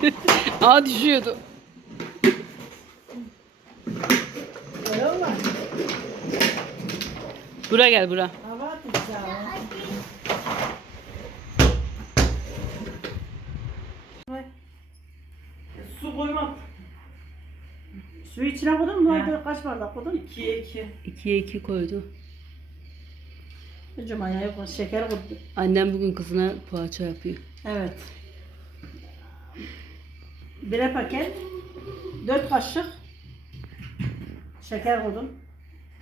Aa düşüyordu. Bura gel bura. Su koymam. Suyu içine koydun mu? He. Kaç bardak koydun? İkiye iki. İkiye iki koydu. Koy, şeker koydum. Annem bugün kızına poğaça yapıyor. Evet. Bire paket, dört kaşık şeker koydum.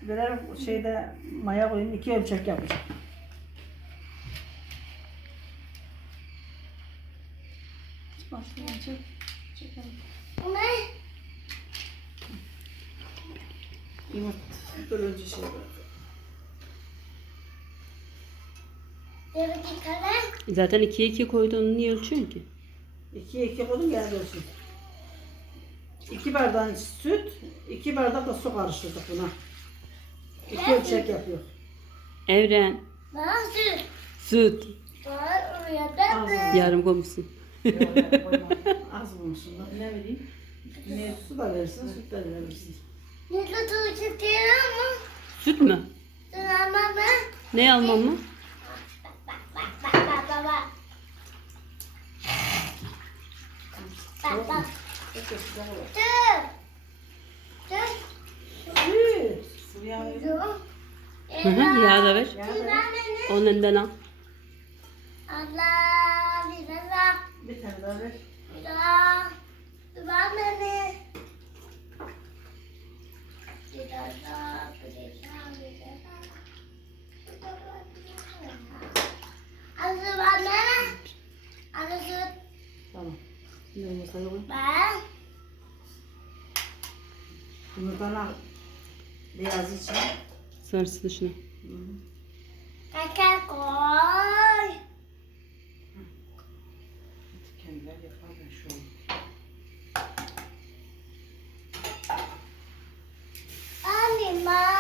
Birer şeyde maya koyayım, iki ölçek yapacağım. Başlayalım, çek. Çekelim. Yumurta. Dur önce şey koy. Zaten ikiye iki koydu onu niye ölçüyorsun ki? İkiye iki koydum gel olsun. İki bardak süt, iki bardak da su karıştırdık buna. İki ölçek yapıyor. Evren. Süt. Yarım koymuşsun. Az bulmuşsun bak. Ne vereyim? Ne su da verirsin, süt de verirsin. Süt mü? Ne almam mı? Süt. Sıvı yağ veriyor. Hı hı, yağ da ver. Yağ da ver. Onun elinden al. Allah Allah Bir tane daha ver. Allah Tuhan beni Tidak ada tidak Ada mana? Ada sud Tamam. Yumurtayı koy. bang Yumurtanı al. Beyazı içine. Sarısı dışına. Kakak koy Kendiler yapar ben şu an.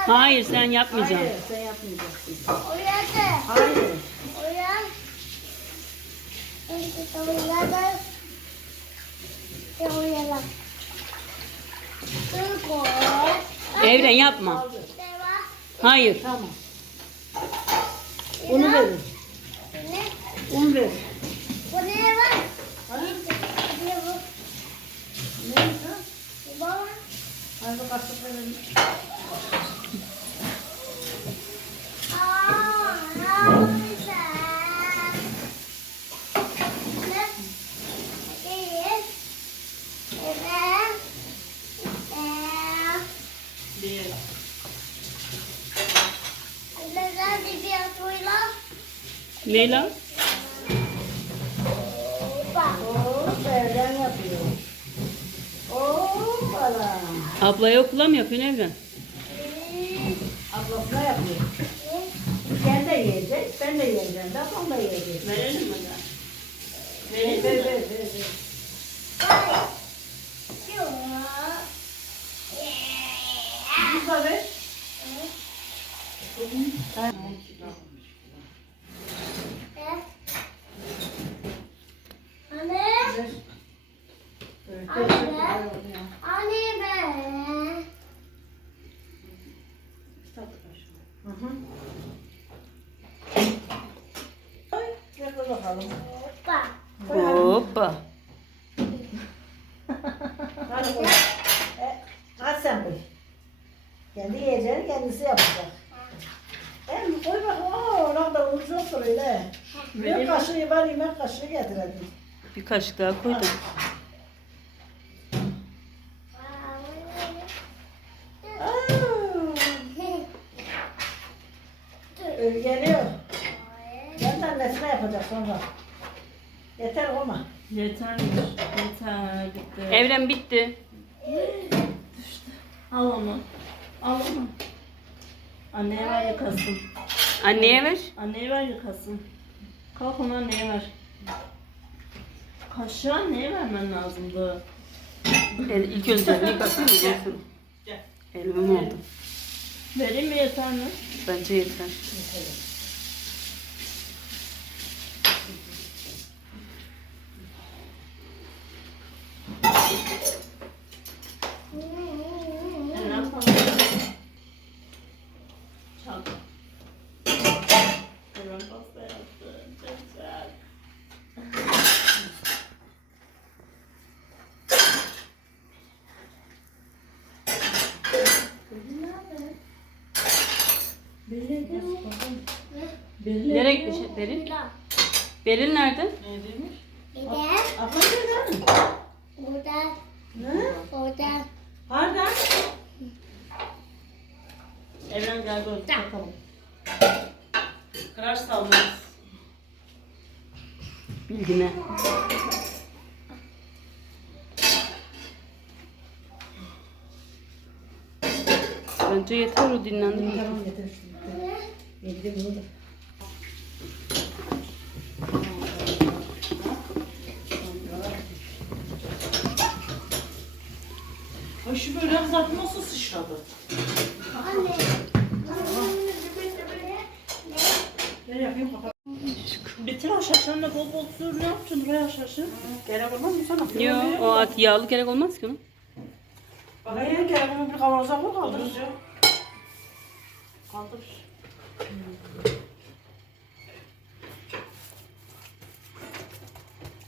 Hayır sen yapmayacaksın. Hayır sen yapmayacaksın. Uyadı Hayır. Uyan uyadı Evren yapma. Hayır. Tamam. Unu verin. Ini Un ver. Bu ne var? Ha? Ne bu? Ne? Ha? Bu baba. Hadi kaşık verin. Aa, ne güzel. Ne? İyi. Evet. Ee, neden bir atıyla? Ne lan? Bak. Oo, Evren yapıyor. Oo, bala. Ablaya okula mı yapıyorsun Evren? Ablasına yapıyor. Sen de yiyecek, ben de yiyeceğim. Babam da yiyecek. Verelim mi da? Ver, ver, ver, ver. ver. Buz da ver. Ha. Evet, Anne. evet, evet. anne be. Hı hı. Ay, ver bakalım. Hoppa. Hoppa. Hadi koy. E, hadi sen koy. Kendi yiyeceğini kendisi yapacak. Hem koy bak, ooo, lan da ucu yoktur öyle. Bir kaşığı var, yemek kaşığı getirelim. Bir kaşık daha koydum. Aa, geliyor. Ben annesine yapacak sonra. Yeter olma. Yeter. Yeter. Bitti. Evren bitti. Al onu. Al onu. Anneye ver yıkasın. Anneye ver. Anneye ver yıkasın. Kalk onu anneye ver. Kaşığı anneye vermen lazımdı. El, ilk önce elini yıkasın mı? Gelsin. Elbim oldu. Vereyim mi yeter mi? Bence yeter. Nereye gitmiş Beril? Beril nerede? Ne demiş? Bir de Abla nerede? burada. Ne? Burada. Nerede? Evren gel göz bakalım. Kıraç salmayız. Bilgine. Bence yeter o dinlendi. Tamam şunu. Yedi bunu da. Böyle zaten nasıl sıçradı? Anne. Ne yapayım kapat. Bitir aşağı da bol bol sür ne yapacaksın buraya aşağı? Gerek olmaz mı sana? Yok o at yağlı gerek olmaz ki ona. Bakayım gerek olmaz bir kavanoza koy kaldır. Kaldıracağım. Kaldır.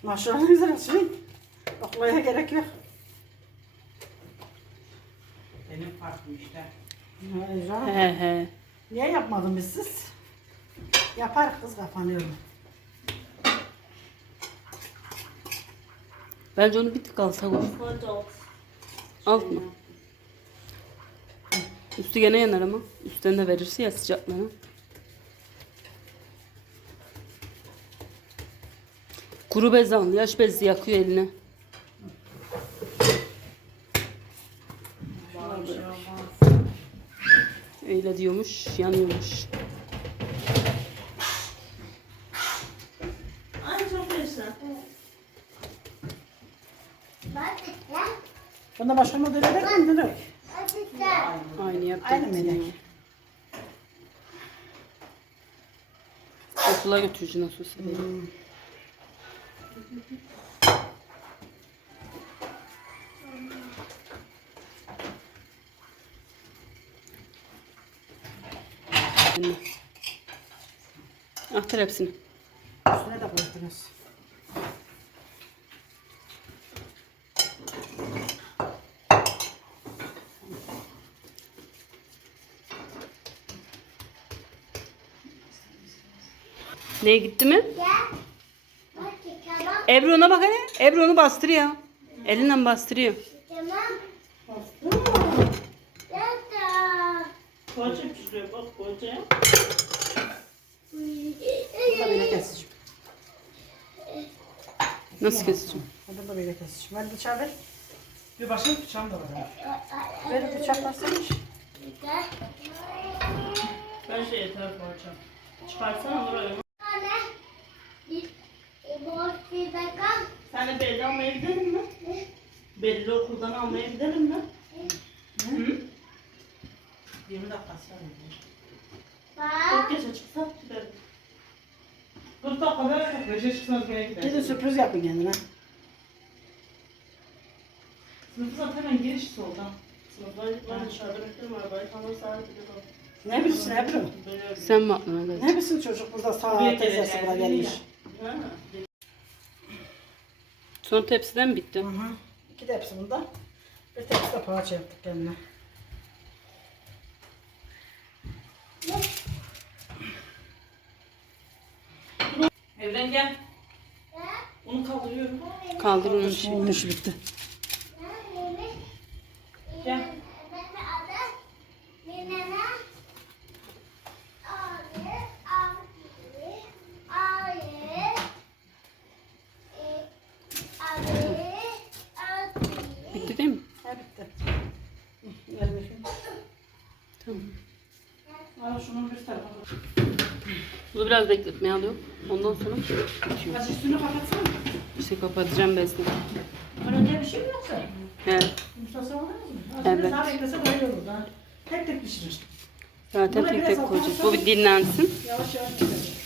Maşallah güzel şey. Oklaya gerek yok. Benim farkım işte. Hayır canım. He he. Niye yapmadın biz siz? Yapar kız kafanı Bence onu bir tık alsak olur. Hadi al. Alt mı? Üstü gene yanar ama. Üstten de verirse ya sıcaklığını. Kuru bez al. Yaş bezi yakıyor eline. Bana bir şey olmaz. Öyle diyormuş. Yanıyormuş. Ay çok ya. Bunda başka model eder mi? Aynı yaptı. Aynı melek. Okula götürücü nasıl olsa. Hmm. Anne. Aktar hepsini. Üstüne de koydunuz. Neye gitti mi? Ebru ona bak hele. Ebru onu bastırıyor. Elinden bastırıyor. Tamam. Yata. Koca pişiriyor bak koca. Bu da böyle keseceğim. Nasıl keseceğim? Bu da böyle keseceğim. Ver bıçağı ver. Bir başka bıçağım da var. Ver bıçak. Gel. Ben şey yeter koyacağım. Çıkarsana buraya. Bir dakika. Sen de belli almaya gidelim mi? Belli okuldan almaya gidelim mi? Hı? 20 dakikası var. Bak. Çok geç çıksak gidelim. 40 dakika böyle beşe çıksanız gene Gidin gidelim. sürpriz yapın kendine. Sınıfı zaten hemen giriş soldan. Sınıflar dışarıda beklerim arabayı kalır saat gidiyor. Ne bilirsin Ebru? Böyle Sen aklına geldin? Ne bilsin çocuk burada Buraya sağ teyzesi geleceğiz. gelmiş. Ha. Son tepsiden mi bitti? Hı hı. İki de hepsi bunda. Bir tepsi de poğaça yaptık kendine. Evden gel. Onu kaldırıyorum. Kaldır onu şimdi. Olmuş bitti. Gel. Bitti değil mi? Ha bitti. Hı, ver bakayım. Tamam. Al şunun bir tarafı. Bunu biraz bekletmeye alıyorum. Ondan sonra bitiyor. Hadi üstünü kapatsana. İşte kapatacağım bezle. Önce bir şey mi yoksa? He. Mustafa olmaz mı? Evet. Evet. Daha beklese iyi olur. Daha tek tek pişirir. Zaten Buna tek biraz tek koyacağız. Bu bir dinlensin. Yavaş yavaş pişirir.